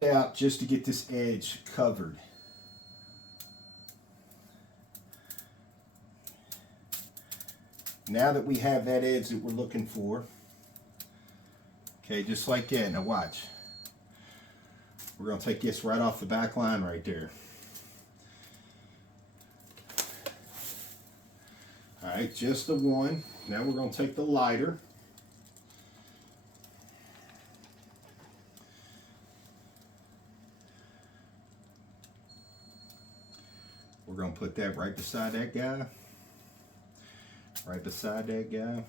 Out just to get this edge covered. Now that we have that edge that we're looking for, okay, just like that. Now watch. We're going to take this right off the back line right there. All right, just the one. Now we're going to take the lighter. We're going to put that right beside that guy. Right beside that guy.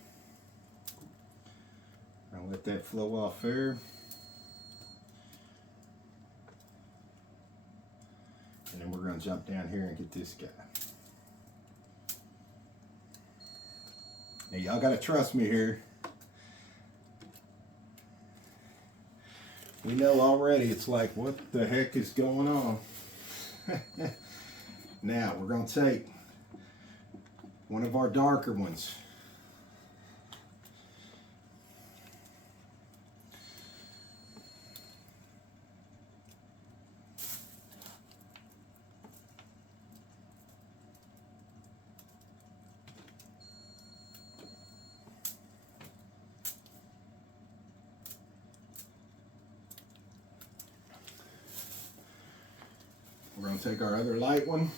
I'll let that flow off there. And then we're going to jump down here and get this guy. Now y'all got to trust me here. We know already it's like, what the heck is going on? Now we're going to take one of our darker ones. We're going to take our other light one.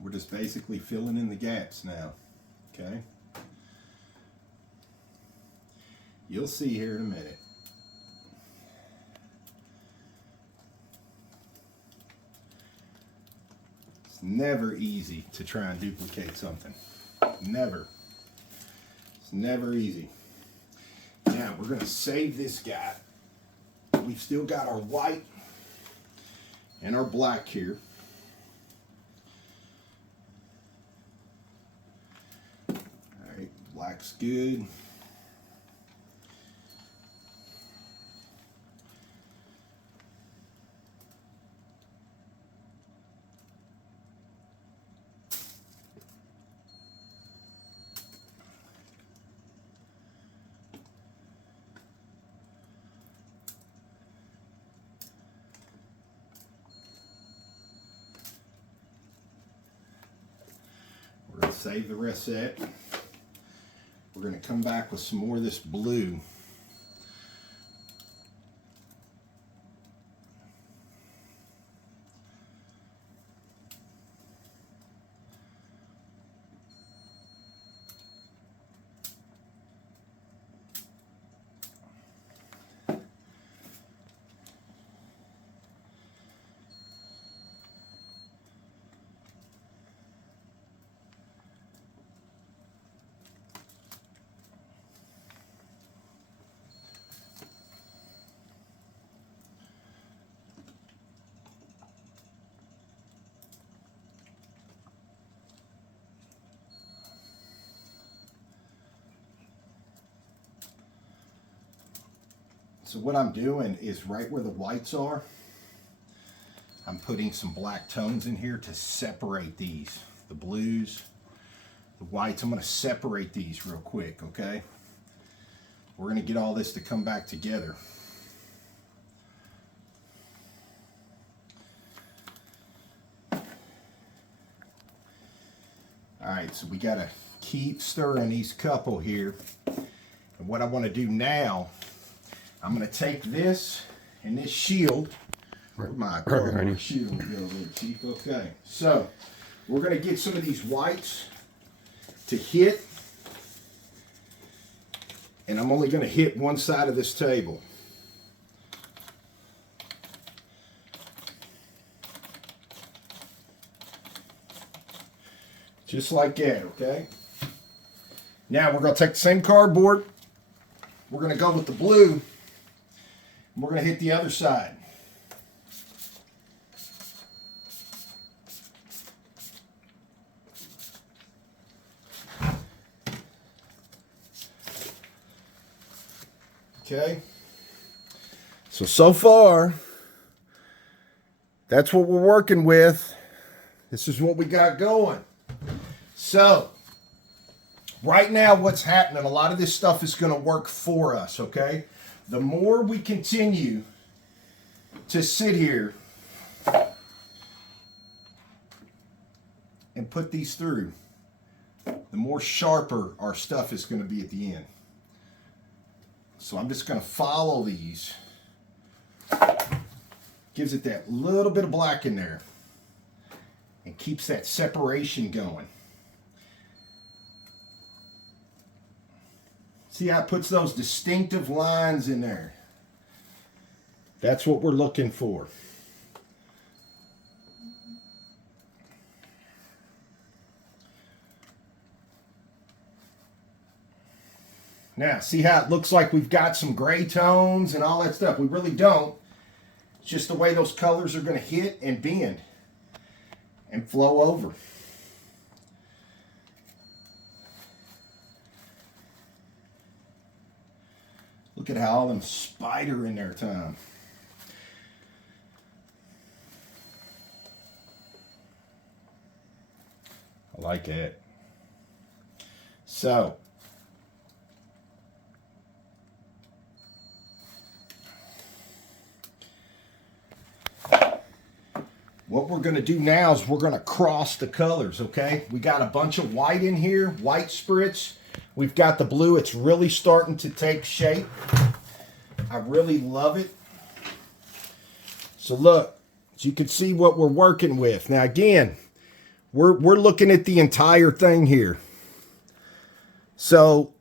We're just basically filling in the gaps now, okay? You'll see here in a minute. It's never easy to try and duplicate something. Never. It's never easy. Now we're going to save this guy. We've still got our white and our black here. Alright, black's good. We're going to save the rest of that. We're going to come back with some more of this blue. So what I'm doing is right where the whites are, I'm putting some black tones in here to separate these. The blues, the whites, I'm going to separate these real quick, okay? We're going to get all this to come back together. Alright, so we got to keep stirring these couple here. And what I want to do now, I'm going to take this and this shield. Where'd my shield go there, Chief? Okay, so we're going to get some of these whites to hit. And I'm only going to hit one side of this table. Just like that, okay? Now we're going to take the same cardboard. We're going to go with the blue. And we're going to hit the other side. Okay. So far, that's what we're working with. This is what we got going. So, right now what's happening, a lot of this stuff is going to work for us, okay? The more we continue to sit here and put these through, the more sharper our stuff is going to be at the end. So I'm just going to follow these. Gives it that little bit of black in there and keeps that separation going. See how it puts those distinctive lines in there? That's what we're looking for. Now, see how it looks like we've got some gray tones and all that stuff? We really don't. It's just the way those colors are going to hit and bend and flow over. Look at how all them spider in there, Tom. I like it. So, what we're going to do now is we're going to cross the colors, okay? We got a bunch of white in here, white spritz. We've got the blue. It's really starting to take shape. I really love it. So look, as you can see what we're working with. Now again, we're looking at the entire thing here. So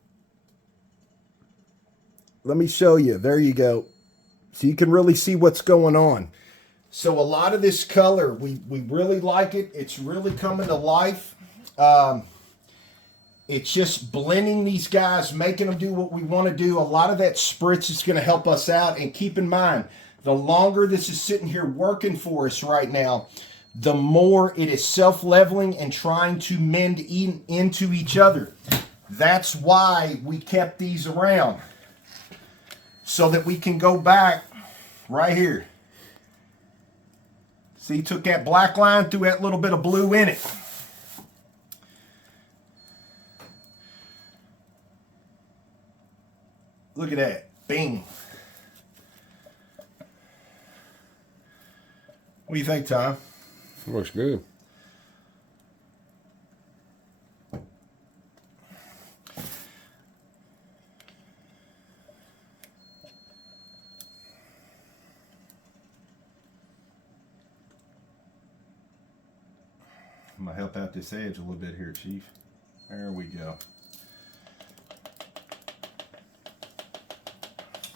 let me show you. There you go. So you can really see what's going on. So a lot of this color, we really like it. It's really coming to life. It's just blending these guys, making them do what we want to do. A lot of that spritz is going to help us out. And keep in mind, the longer this is sitting here working for us right now, the more it is self-leveling and trying to mend into each other. That's why we kept these around, so that we can go back right here. See, took that black line, threw that little bit of blue in it. Look at that. Bing. What do you think, Tom? Looks good. I'm going to help out this edge a little bit here, Chief. There we go.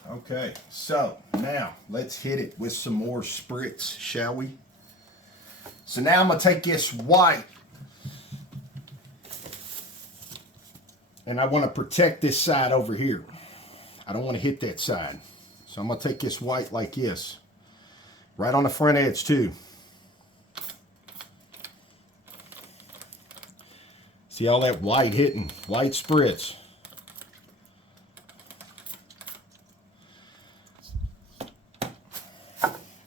Okay, so now let's hit it with some more spritz, shall we? So now I'm going to take this white, and I want to protect this side over here. I don't want to hit that side. So I'm going to take this white like this, right on the front edge too. See all that white hitting, white spritz.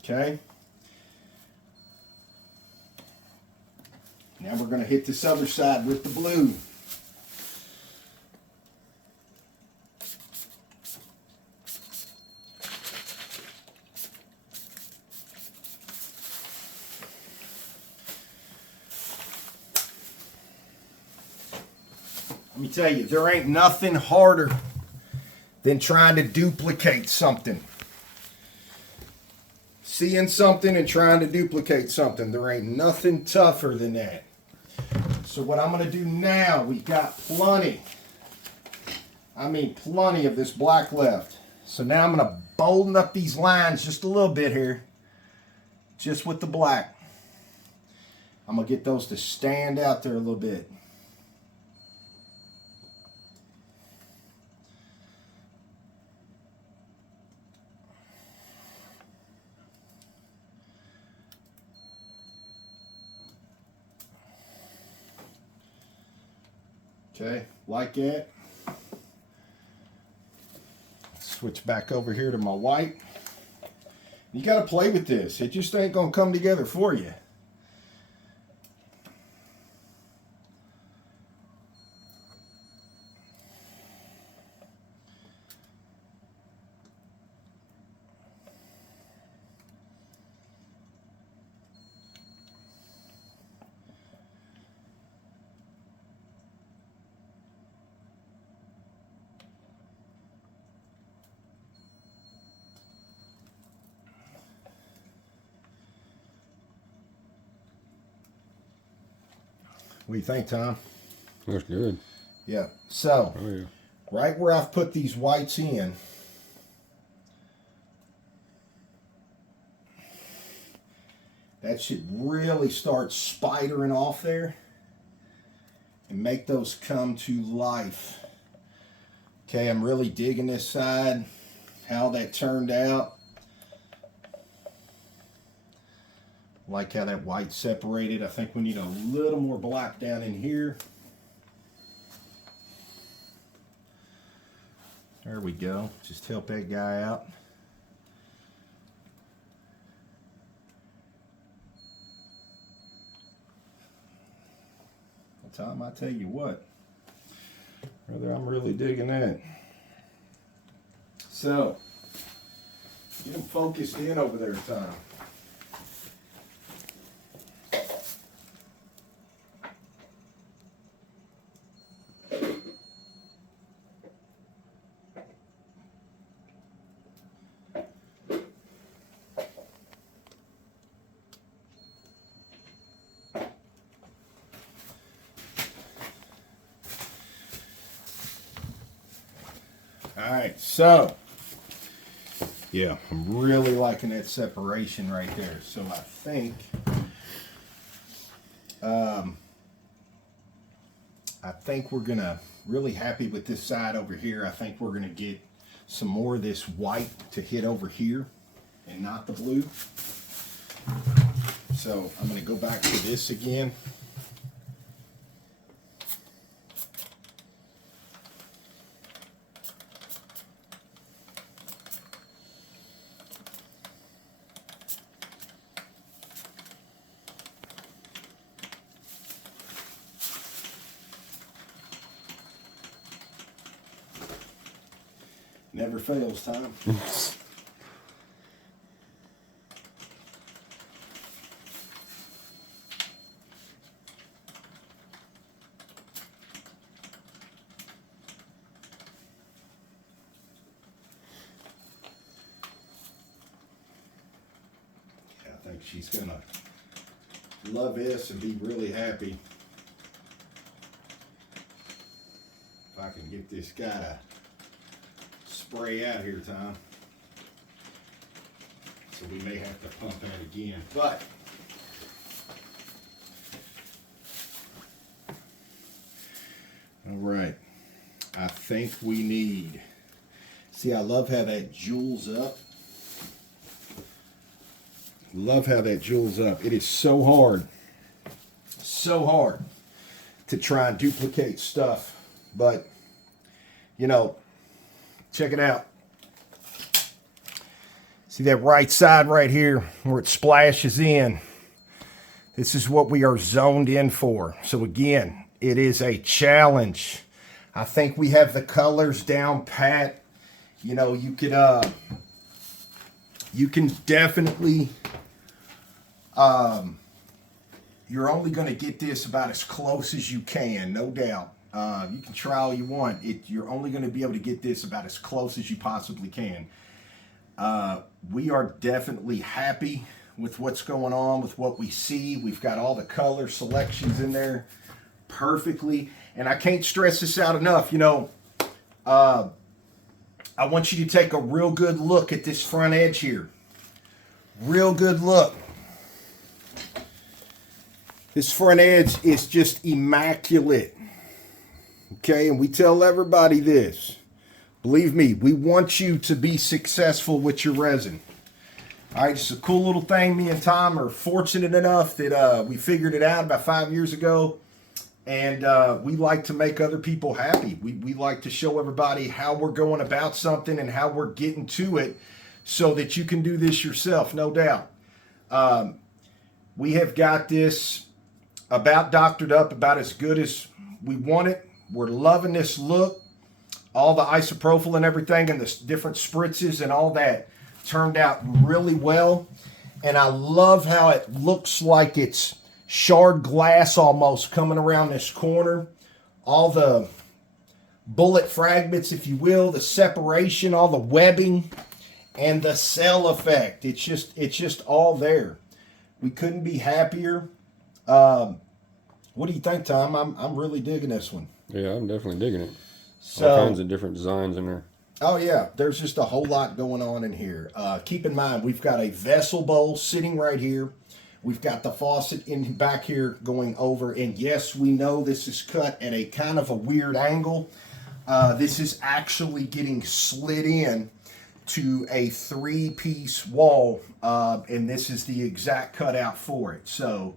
Okay. Now we're going to hit this other side with the blue. Let me tell you, there ain't nothing harder than trying to duplicate something. Seeing something and trying to duplicate something. There ain't nothing tougher than that. So what I'm going to do now, we've got plenty. I mean plenty of this black left. So now I'm going to bolden up these lines just a little bit here. Just with the black. I'm going to get those to stand out there a little bit. Okay, like that. Switch back over here to my white. You got to play with this. It just ain't going to come together for you. What do you think, Tom? Looks good. Yeah. So, Oh, yeah. right where I've put these whites in, that should really start spidering off there and make those come to life. Okay, I'm really digging this side, how that turned out. Like how that white separated. I think we need a little more black down in here. There we go. Just help that guy out. Tom, I tell you what, brother, I'm really digging that. So, get them focused in over there, Tom. Alright, so, yeah, I'm really liking that separation right there. So I think we're gonna really happy with this side over here. I think we're gonna get some more of this white to hit over here and not the blue. So I'm gonna go back to this again. Never fails, Tom. I think she's gonna love this and be really happy. If I can get this guy to spray out here, Tom. So we may have to pump that again. But all right, I think we need, see, I love how that jewels up. Love how that jewels up. It is so hard to try and duplicate stuff, but you know, check it out. See that right side right here where it splashes in? This is what we are zoned in for. So again, it is a challenge. I think we have the colors down pat. You know, you can definitely, you're only going to get this about as close as you can, no doubt. You can try all you want. You're only going to be able to get this about as close as you possibly can. We are definitely happy with what's going on, with what we see. We've got all the color selections in there perfectly. And I can't stress this out enough. You know, I want you to take a real good look at this front edge here. Real good look. This front edge is just immaculate. Okay, and we tell everybody this. Believe me, we want you to be successful with your resin. All right, it's a cool little thing. Me and Tom are fortunate enough that we figured it out about 5 years ago. And we like to make other people happy. We like to show everybody how we're going about something and how we're getting to it so that you can do this yourself, no doubt. We have got this about doctored up, about as good as we want it. We're loving this look. All the isopropyl and everything and the different spritzes and all that turned out really well. And I love how it looks like it's shard glass almost coming around this corner. All the bullet fragments, if you will, the separation, all the webbing, and the cell effect. It's just all there. We couldn't be happier. What do you think, Tom? I'm really digging this one. Yeah, I'm definitely digging it. So, all kinds of different designs in there. Oh yeah, there's just a whole lot going on in here. Keep in mind, we've got a vessel bowl sitting right here. We've got the faucet in back here going over. And yes, we know this is cut at a kind of a weird angle. This is actually getting slid in to a 3-piece wall. And this is the exact cutout for it. So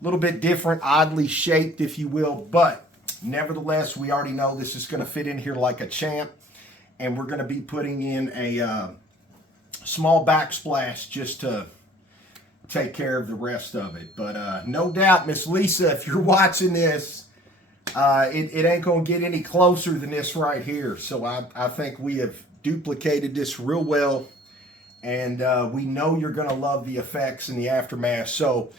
a little bit different, oddly shaped, if you will. But nevertheless, we already know this is going to fit in here like a champ. And we're going to be putting in a small backsplash just to take care of the rest of it. But no doubt, Miss Lisa, if you're watching this, it ain't going to get any closer than this right here. So I think we have duplicated this real well. And we know you're going to love the effects and the aftermath. So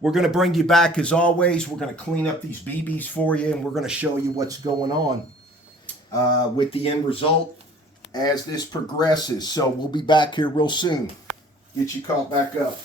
we're going to bring you back as always. We're going to clean up these BBs for you. And we're going to show you what's going on with the end result as this progresses. So we'll be back here real soon. Get you caught back up.